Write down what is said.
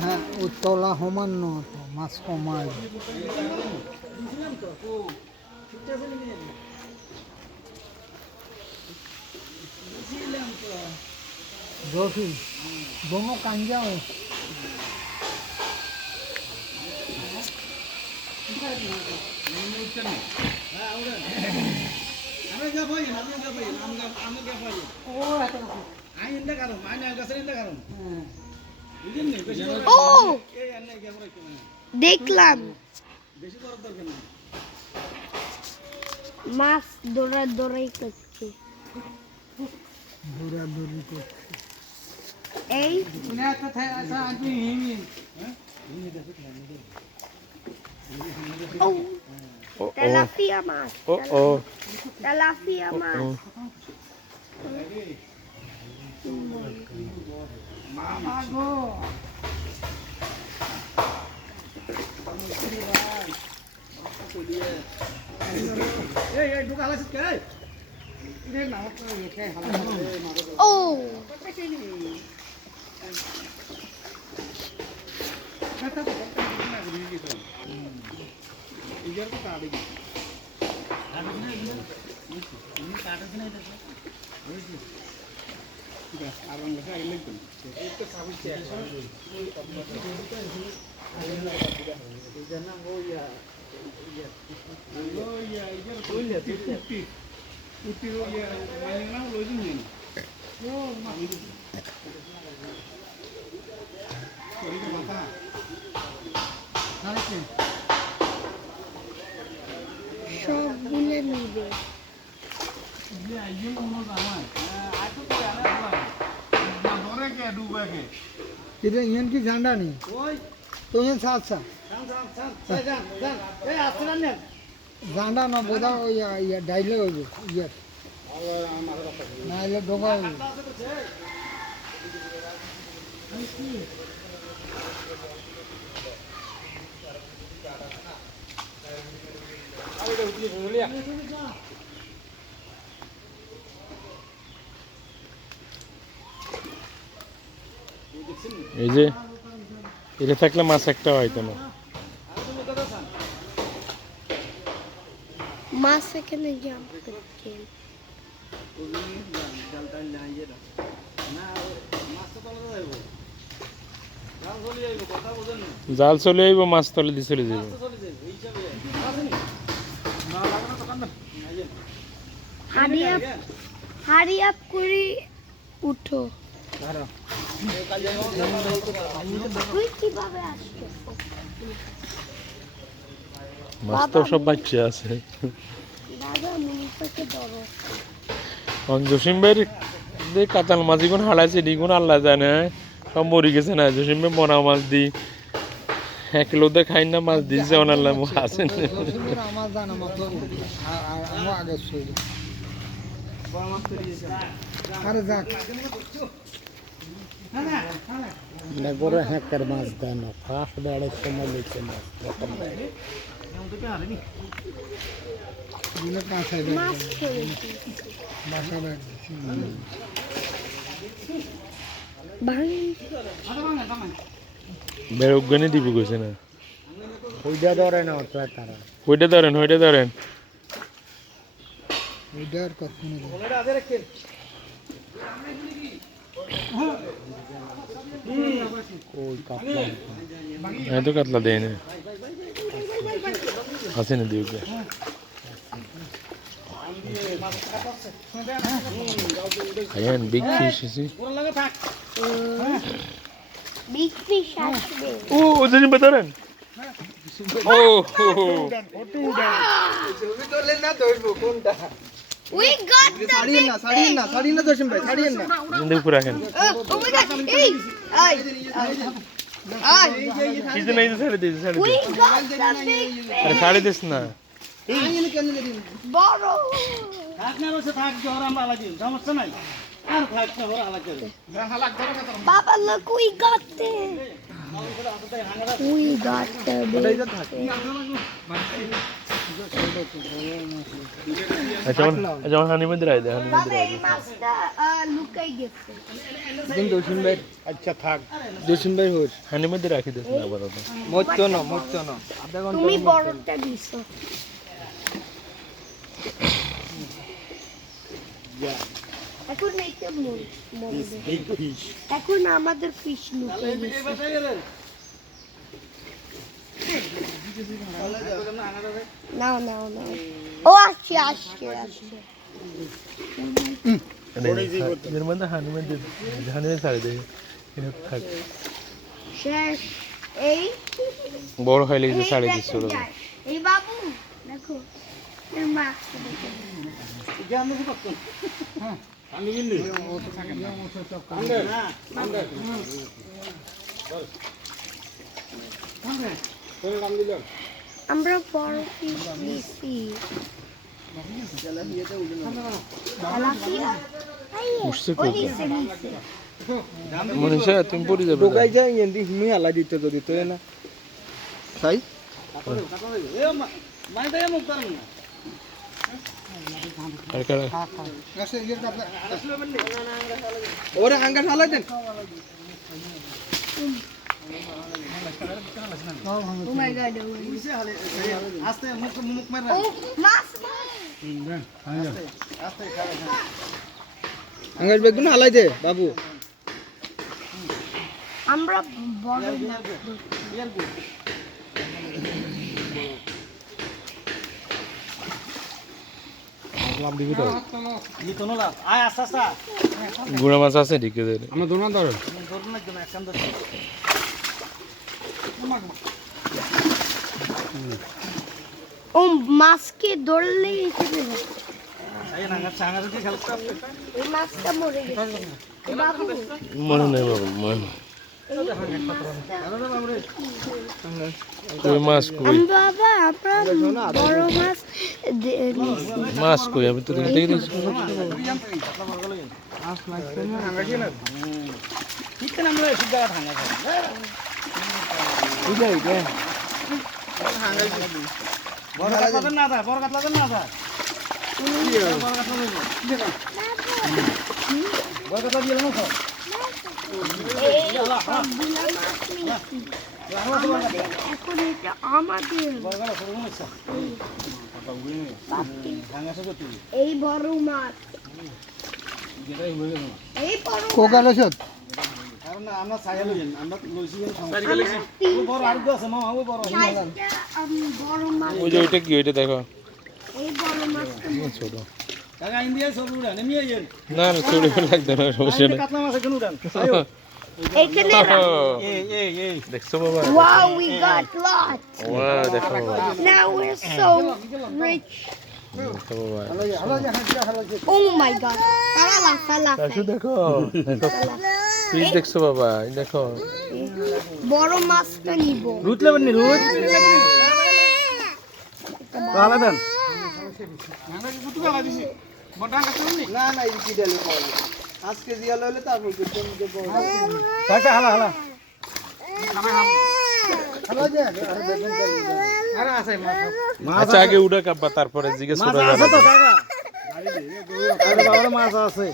হ্যাঁ উত্তলা সমান ন মাছ কমায় जोशी दोनों कांजा हो দেখলাম মাছ দৌড়াদৌড়ি করছে দৌড়াদৌড়ি করছে এই তেলাপিয়া মাছ তেলাপিয়া মাছ Oh! সবগুলো নিবে এটা ইয়ান কি জান্ডা নেই তো ইয়ান সাথ সাথ জান্ডা না বোঝা ওই ইয়া ডাইলে হইব ইয়া না এলে ডোকা হইব এই যে এটা থাকলে মাছ একটা হয়তো না মাছ এখানে জাম্প করছে জাল চলে আইব মাছ তলে দিয়ে চলে যাবে হারি আপ করে উঠো তুই কিভাবে আসছো মাছ তো সব বাচ্চা আছে দাদা মনিটাকে ধরো জসিম ভাইয়ের যে কাতাল মাছ গুণ হারাইছে ডিগুণ আল্লাহ জানে সব মরি গেছে না জসিম ভাই মরা মাছ দি 1 কিলো দিয়ে খাই না মাছ দিয়েছে ওনার আছে আমার জানা মতো আমি আগে শুই আরে যাক না বড় হ্যাকার মাছ দেন ফাস্ট দাঁড়ে সময় লেছে মাছ দিনে 5 মাছ খেয়েছি বাসা ব্যাগ বেরোগানি দিব কইছে না ওইটা ধরে না তো তারা ওইটা ধরেন ওইটার কত না ওই কাপলা এত কাতলা দেয় না আছে না দিও আয়ান বিগ ফিশ আছে বিগ ফিশ আসবে ও ওজন বেতরেন ও ছবি তোলেন না ধরবো কোনটা উই গট দ্য ছাড়িয়ে না জসিম ভাই ছাড়িয়ে না জিন্দে উপরে রাখেন ও মাই গড আই কিছু নাই তো ছেড়ে this we got the big আরে ছাড়ে দিস না বড় থাক না বসে থাক জোর আমরা আলাদা সমস্যা নাই আর থাক না ওরা আলাদা বাবা look we got it we got the big আচ্ছা আমার হানি মন্দির আই দে হানি বাবা মন্দির আই এই মাছটা লুকাই গেছে কিন্তু দক্ষিণ ভাই আচ্ছা থাক দক্ষিণ ভাই হোস হানি মন্দির রাখি দিস না আপাতত মরতো না আধা ঘন্টা তুমি বড়টা দিছো এখন এইটা এখন আমাদের ফিশ লুকাই গেছে নাও নাও নাও ও আসছে আসছে আসছে এর মধ্যে হানি মন্দির ছাড়ে দে থাক শেষ এই বড় হয়ে লেগেছে এই ছাড়ে দেখো দিচ্ছ যায়। এই বাবু দেখো এর মাছ আমরা বড় ফিশ নিছি তেলাপিয়া? উঠছে ওই খুব নিচে, নিচে। মনীষা তুমি পড়ে যাবে ঢোকাই যায় এন্দি হিমি আলা দিতে যদি তো না তাই আর কারা ওরে আঙ্গা ঢালাই দেন Oh my God, oh my God. আস্তে মুখ মুখ মার Oh, মাছ, মাছ। আঙ্গার বেগুন হালাই দে বাবু আমরা বড় মাছ আয় আস্তে আস্তে গুড়া মাছ আছে ঠিক আছে আমরা দোনা ধরো ধরুন না একদম একদম ধরুন ও মাছকে ধরলে এসে দেবে এই না চাঙ্গা যদি খেলতে এই মাছটা মরে গেছে এ বাবু মনে নেই বাবা মনে এই মাছটা- কই মাছ কই আমি বাবা আমরা বড় মাছ নিছি। মাছ কই আমি তো দেখে দিয়েছি ঠিক না আমরা সুদ্ধা ভাঙা খাই বুঝাই দে বড় কাতলা না দা বড় কাতলা না দা বড় কাতলা লইব বড় কাতলা দিয়ে না খাও এই সবগুলা মাছ নিছি। আমাদের- এখন এটা আমাদের বড় কাতলা সরু না বাপরে, ভাঙা সরু এই বড় মাছ যেটাই হয়ে গেল এই বড় কোকালো সত কারণ আমরা ছায়া লইন আমরা লইছি কেন তিন বড় আর আছে মামা ওই বড় সাইজটা বড় মাছ ওই যে ওইটা কি ওইটা দেখো এই বড় মাছটা ছোট কাকা ইন্ডিয়া সব উড়ান নেমিয়ে যান না না ছোট লাগবে না সমস্যা নেই কাতলা মাছ কেন উড়ান এখানে এই দেখছো বাবা wow we got lots ওয়া দেখো বাবা now we're so rich দেখো বাবা oh my god fala কাশু দেখো দেখো ফিশ দেখছো বাবা এই দেখো বড় মাছটা নিব রুট লেবেন নি রুট ভালো দেন না না এই কি দিলে আজকে জিয়া লইলে তারপর করতে কাকা হালা হালা হালাই দে আরে আছে মাছ আচ্ছা আগে উড়া কাপবা তারপরে জিজ্ঞেস মাছ করে আছে তো যাবে কাকা আরে বাবার মাছ আছে